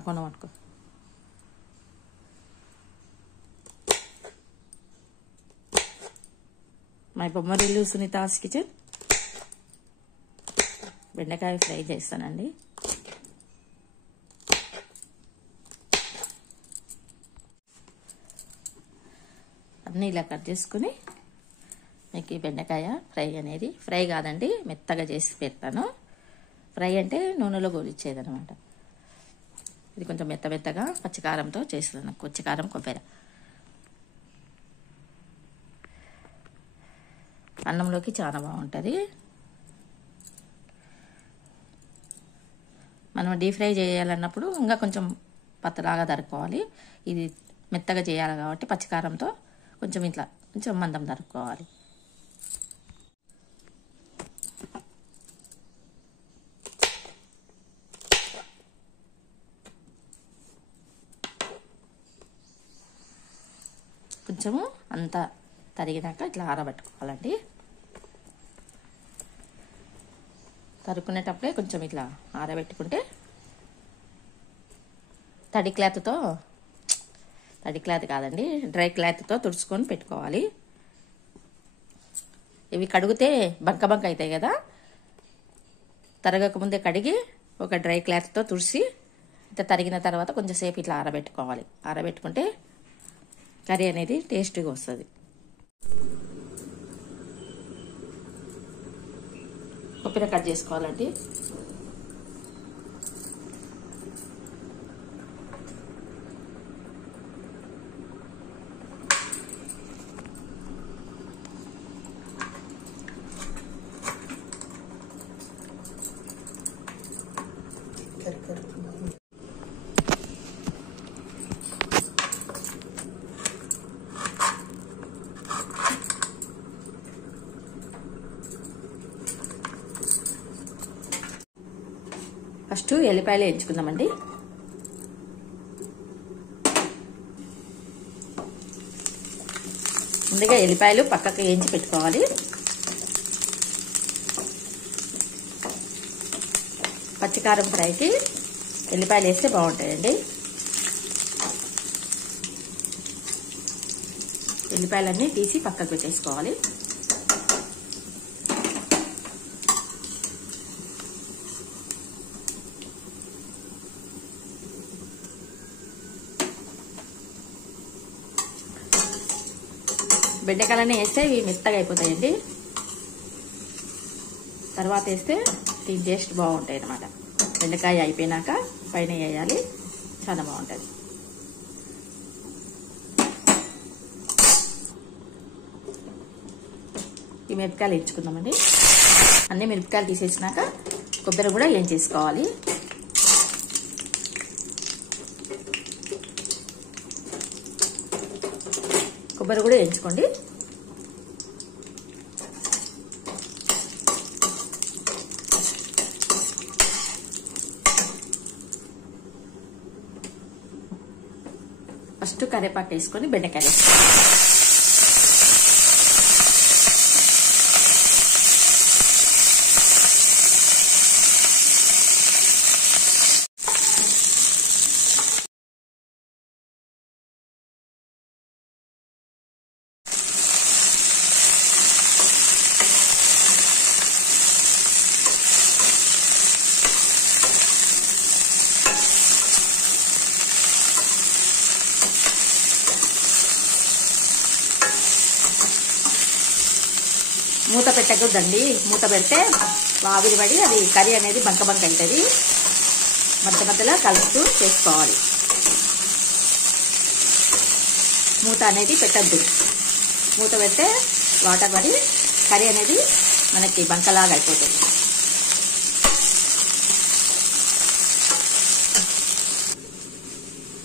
పక్కన పట్టుకో. My Bommarillu Sunita's kitchen. బెండకాయ ఫ్రై చేస్తానండి. అన్నీ ఇలా కట్ చేసుకుని మీకు ఈ బెండకాయ ఫ్రై అనేది, ఫ్రై కాదండి మెత్తగా చేసి పెడతాను. ఫ్రై అంటే నూనెలో గోలిచ్చేది అనమాట. ఇది కొంచెం మెత్తగా పచ్చికారంతో చేస్తాను. పచ్చికారం కొబ్బరి అన్నంలోకి చాలా బాగుంటుంది. మనం డీప్ ఫ్రై చేయాలన్నప్పుడు ఇంకా కొంచెం పత్తలాగా తరుక్కోవాలి. ఇది మెత్తగా చేయాలి కాబట్టి పచ్చికారంతో కొంచెం ఇట్లా కొంచెం మందం తరుక్కోవాలి. కొంచెము అంతా తరిగినాక ఇట్లా ఆరబెట్టుకోవాలండి. తరుక్కునేటప్పుడే కొంచెం ఇట్లా ఆరబెట్టుకుంటే తడి క్లాత్ కాదండి, డ్రై క్లాత్తో తుడుచుకొని పెట్టుకోవాలి. ఇవి కడిగితే బంక అవుతాయి కదా, తరగక ముందే కడిగి ఒక డ్రై క్లాత్తో తుడిచి ఇట్లా తరిగిన తర్వాత కొంచెం సేపు ఇట్లా ఆరబెట్టుకోవాలి. ఆరబెట్టుకుంటే కర్రీ అనేది టేస్ట్గా వస్తుంది. కొబ్బరి కట్ చేసుకోవాలండి. ఫస్ట్ ఎల్లిపాయలు వేయించుకుందామండి. ముందుగా ఎల్లిపాయలు పక్కకు వేయించి పెట్టుకోవాలి. పచ్చికారం ఫ్రైకి ఎల్లిపాయలు వేస్తే బాగుంటాయండి. ఎల్లిపాయలన్నీ తీసి పక్కకు పెట్టేసుకోవాలి. బెండకాయలన్నీ వేస్తే ఇవి మెత్తగా అయిపోతాయండి. తర్వాత వేస్తే దీని టేస్ట్ బాగుంటాయి అన్నమాట. బెండకాయ అయిపోయినాక పైన వేయాలి, చాలా బాగుంటుంది. ఈ మిరపకాయలు వేయించుకుందామండి. అన్ని మిరపకాయలు తీసేసినాక కొబ్బరి కూడా వేయించేసుకోవాలి. కొబ్బరి కూడా వేయించుకోండి. ఫస్ట్ కరివేపాకు వేసుకొని బెండకాయలు వేసుకోవాలి. మూత పెట్టకూడదండి. మూత పెడితే ఆవిరి పడి అది కర్రీ అనేది బంక అవుతుంది. మధ్యలో కలుపుతూ చేసుకోవాలి. మూత అనేది పెట్టద్దు. మూత పెడితే వాటర్ పడి కర్రీ అనేది మనకి బంకలాగా అయిపోతుంది.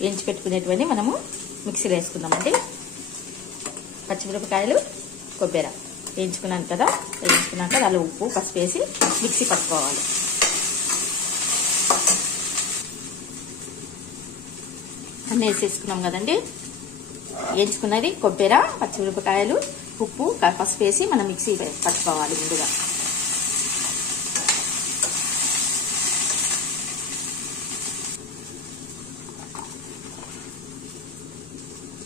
వేయించి పెట్టుకునేటివన్నీ మనము మిక్సీలో వేసుకుందామండి. పచ్చిమిరపకాయలు, కొబ్బరి వేయించుకున్నాను కదా, వేయించుకున్నాక దానిలో ఉప్పు, పసుపు వేసి మిక్సీ పట్టుకోవాలి. అన్నీ వేసేసుకున్నాం కదండి. వేయించుకున్నది కొబ్బరి, పచ్చిమిరపకాయలు, ఉప్పు, పసుపు వేసి మనం మిక్సీ పట్టుకోవాలి. ముందుగా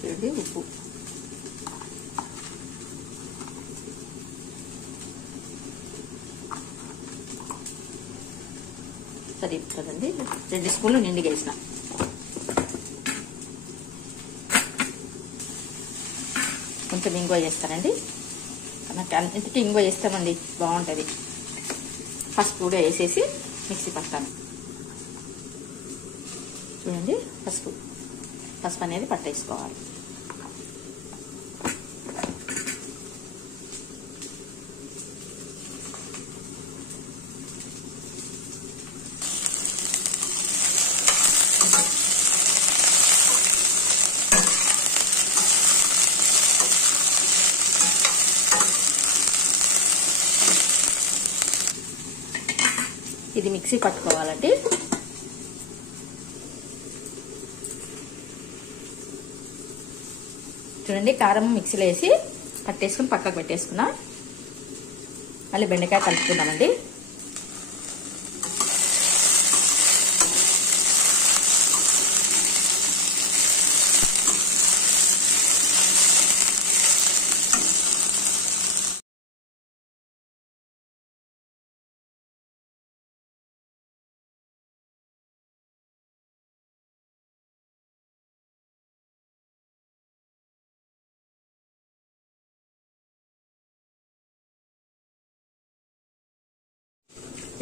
చూడండి ఉప్పు, సరే కదండి 2 స్పూన్లు నిండుగా వేసిన. కొంచెం ఇంగువ చేస్తానండి, మనకి అన్నింటికి ఇంగువ వేస్తామండి, బాగుంటుంది. పసుపు కూడా వేసేసి మిక్సీ పడతాను. చూడండి పసుపు అనేది పట్టేసుకోవాలి. ఇది మిక్సీ పట్టుకోవాలండి. చూడండి కారం మిక్సీలో వేసి పట్టేసుకుని పక్కకు పెట్టేసుకున్నా. మళ్ళీ బెండకాయ కలుపుకుందామండి.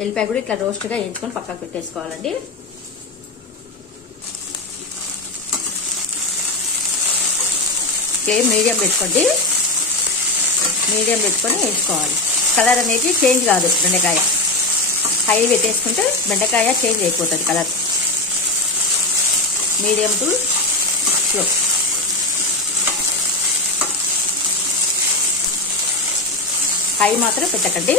ఎల్లిపాయ కూడా ఇట్లా రోస్ట్గా వేయించుకొని పక్కకు పెట్టేసుకోవాలండి. ఫ్లేమ్ మీడియం పెట్టుకోండి, మీడియం పెట్టుకొని వేయించుకోవాలి. కలర్ అనేది చేంజ్ కాదు. బెండకాయ హై పెట్టేసుకుంటే బెండకాయ చేంజ్ అయిపోతుంది colour. Medium to slow. High మాత్రం పెట్టకండి.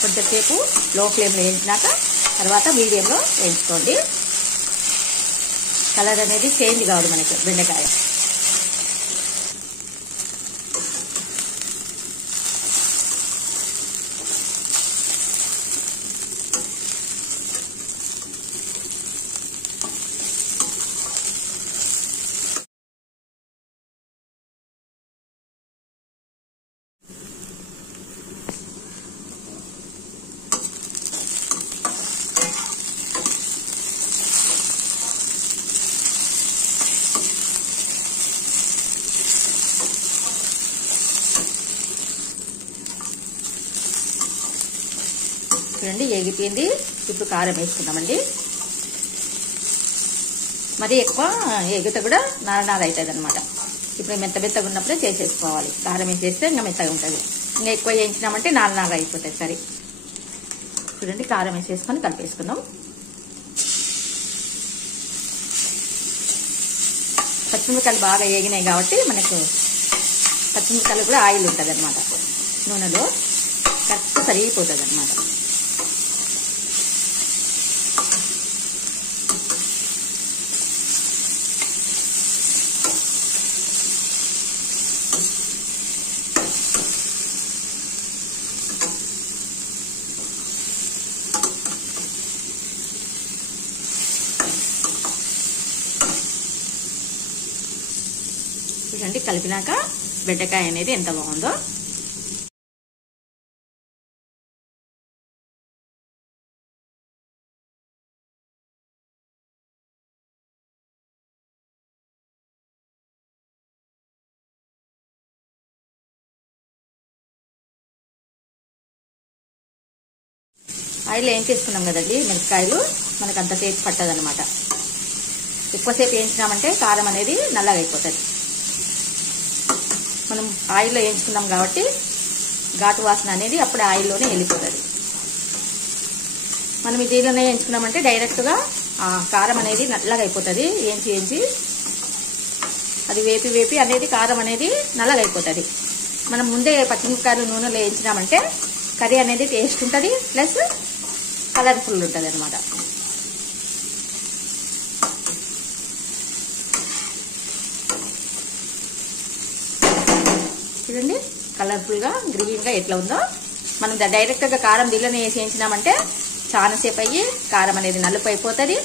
కొంచెంసేపు లో ఫ్లేమ్లో వేయించినాక తర్వాత మీడియంలో వేయించుకోండి. కలర్ అనేది చేంజ్ కాదు మనకి బెండకాయ. చూడండి ఎగిపోయింది. ఇప్పుడు కారం వేసుకుందామండి. మరి ఎక్కువ ఎగితే కూడా నార అవుతుంది అనమాట. ఇప్పుడు మెత్తగా ఉన్నప్పుడే చేసేసుకోవాలి. కారం వేసేస్తే ఇంకా మెత్తగా ఉంటుంది. ఇంకా ఎక్కువ వేయించినామంటే నార అయిపోతుంది. సరే చూడండి కారం వేసేసుకొని కలిపేసుకుందాం. పచ్చిమిరపకాయలు బాగా వేగినాయి కాబట్టి మనకు పచ్చిమిరపకాయలు కూడా ఆయిల్ ఉంటుంది అనమాట. నూనెలో కరెక్ట్ సరిగిపోతుంది అనమాట. చూడండి కలిపినాక బెండకాయ అనేది ఎంత బాగుందో. ఆయిల్ ఏం చేసుకున్నాం కదండి మిరపకాయలు, మనకు అంత టేస్ట్ పట్టదనమాట. ఎక్కువసేపు వేయించినామంటే కారం అనేది నల్లగా అయిపోతుంది. మనం ఆయిల్లో వేయించుకున్నాం కాబట్టి ఘాటు వాసన అనేది అప్పుడే ఆయిల్లోనే వెళ్ళిపోతుంది. మనం దీనిలోనే వేయించుకున్నామంటే డైరెక్ట్గా కారం అనేది నల్లగా అయిపోతుంది. వేయించి అది వేపి అనేది కారం అనేది నల్లగా అయిపోతుంది. మనం ముందే పచ్చిమిరపకాయలు నూనెలో వేయించినామంటే కర్రీ అనేది టేస్ట్ ఉంటుంది, ప్లస్ కలర్ఫుల్ ఉంటుంది అనమాట. చూడండి కలర్ఫుల్గా గ్రీన్గా ఎట్లా ఉందో. మనం డైరెక్ట్గా కారం దీనిలోనే వేసి వేయించినామంటే చాలాసేపు అయ్యి కారం అనేది నలుపు అయిపోతుంది.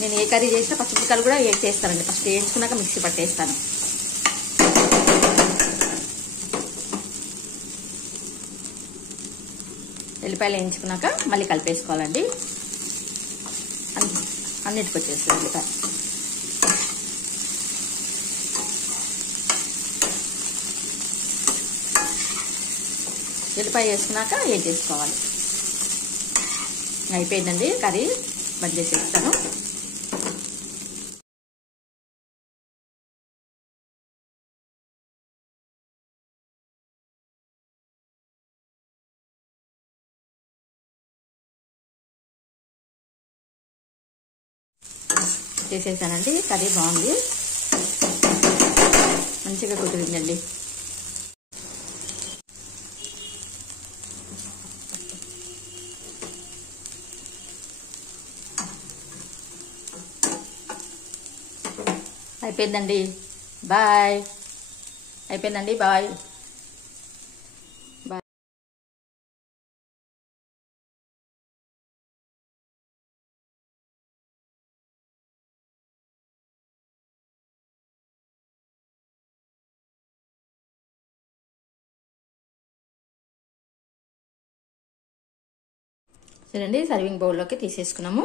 నేను ఏ కర్రీ చేసినా పచ్చిమిరపకాయలు కూడా చేస్తానండి. ఫస్ట్ వేయించుకున్నాక మిక్సీ పట్టేస్తాను. ఎల్లిపాయలు వేయించుకున్నాక మళ్ళీ కలిపేసుకోవాలండి. అన్నిటికి వచ్చేస్తుంది ఎల్లిపాయ. ఎల్లిపాయ వేసుకున్నాక ఏం చేసుకోవాలి. అయిపోయిందండి కర్రీ, బంద్ చేసేస్తాను. చేసేసానండి. కర్రీ బాగుంది, మంచిగా కుదిరిందండి. అయిపోయిందండి. బాయ్. అయిపోయిందండి. బాయ్. బాయ్. చూడండి, సర్వింగ్ బౌల్లోకి తీసేసుకున్నాము.